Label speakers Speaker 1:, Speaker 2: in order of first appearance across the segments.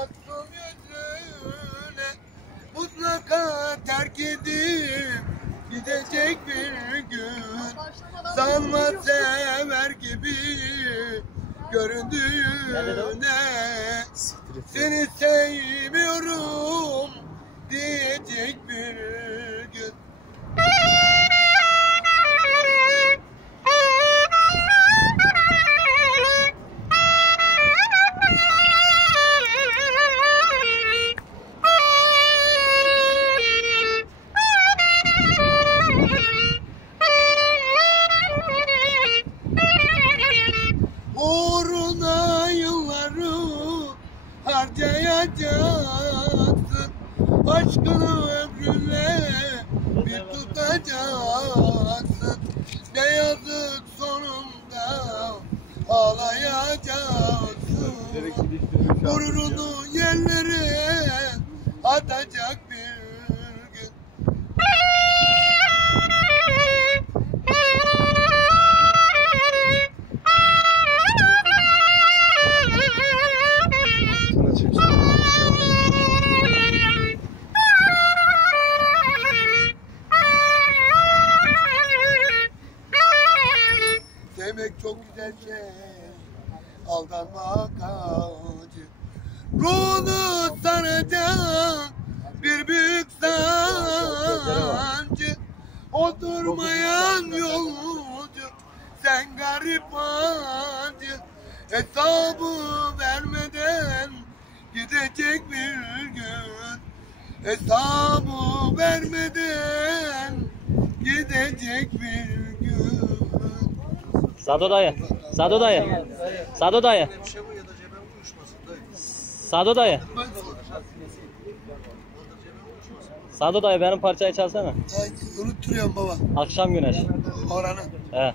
Speaker 1: Baktım yüzüne mutlaka terk edip gidecek bir gün Sanma sever gibi göründüğüne Seni sevmiyorum diyecek bir harcayacaksın Aşkını ömrüne bir tutacaksın. Ne yazık sonunda ağlayacaksın. Gururunu yerlere atacak Aldanmak acı. Ruhunu saracak Bir büyük sancı. Oturmayan yolcu Sen garip acı. Hesabı vermeden Gidecek bir gün. Hesabı vermeden Gidecek bir gün.
Speaker 2: Sado dayı. Sado dayı. Sado dayı. Sado dayı. Sado dayı benim parçayı çalsana.
Speaker 1: Unutturuyorum baba.
Speaker 2: Akşam güneş.
Speaker 1: Oranı.
Speaker 2: He.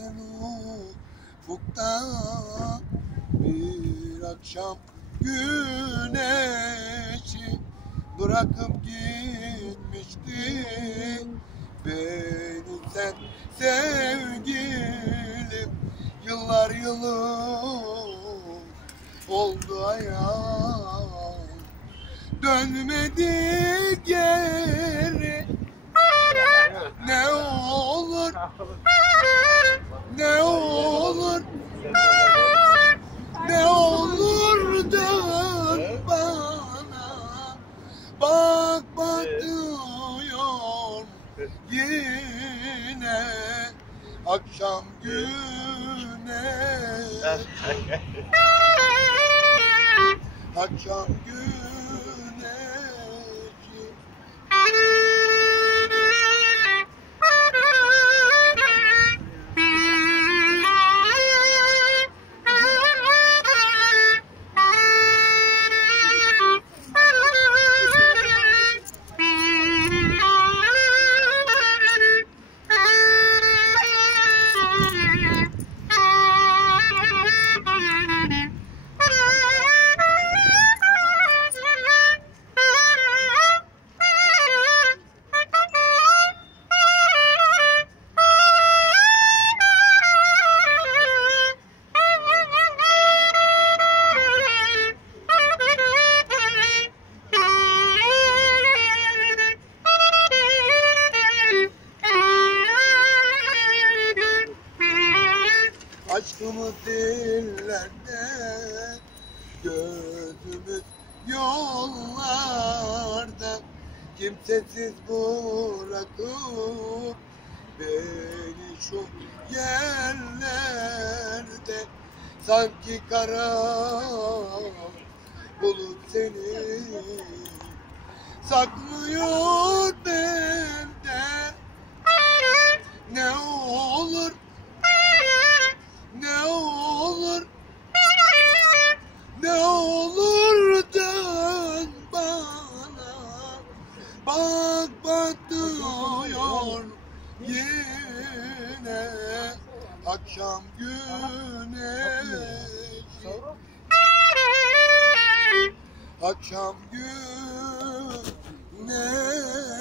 Speaker 1: Atarken ufukta bir akşam güneşi bırakıp gitmişti beni sen sevgilim yıllar yılı oldu ayağım. Dönmedi geri ne olur ne olur ne olur dön bana. Bak batıyor yine akşam güneş akşam güneşi Gözümüz yollarda Kimsesiz bırakıp şu yerlerde sanki kara bulut seni saklıyor akşam güneşi. Akşam güneşi